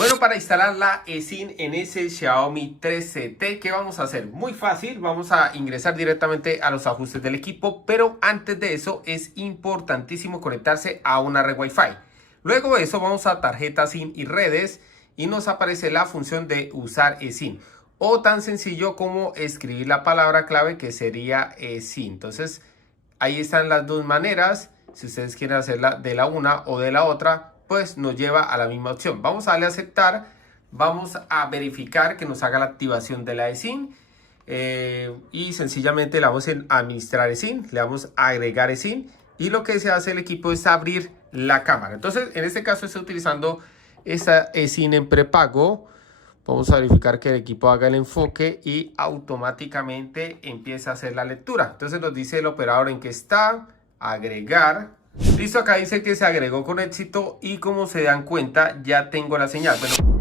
Bueno, para instalar la eSIM en ese Xiaomi 13T, ¿qué vamos a hacer? Muy fácil, vamos a ingresar directamente a los ajustes del equipo, pero antes de eso es importantísimo conectarse a una red Wi-Fi. Luego de eso vamos a tarjeta SIM y redes y nos aparece la función de usar eSIM. O tan sencillo como escribir la palabra clave que sería eSIM. Entonces ahí están las dos maneras. Si ustedes quieren hacerla de la una o de la otra, pues nos lleva a la misma opción. Vamos a darle a aceptar, vamos a verificar que nos haga la activación de la eSIM y sencillamente le damos en administrar eSIM, le damos a agregar eSIM y lo que se hace el equipo es abrir la cámara. Entonces en este caso estoy utilizando esta eSIM en prepago. Vamos a verificar que el equipo haga el enfoque y automáticamente empieza a hacer la lectura. Entonces nos dice el operador en qué está, agregar. Listo, acá dice que se agregó con éxito y como se dan cuenta ya tengo la señal. Bueno,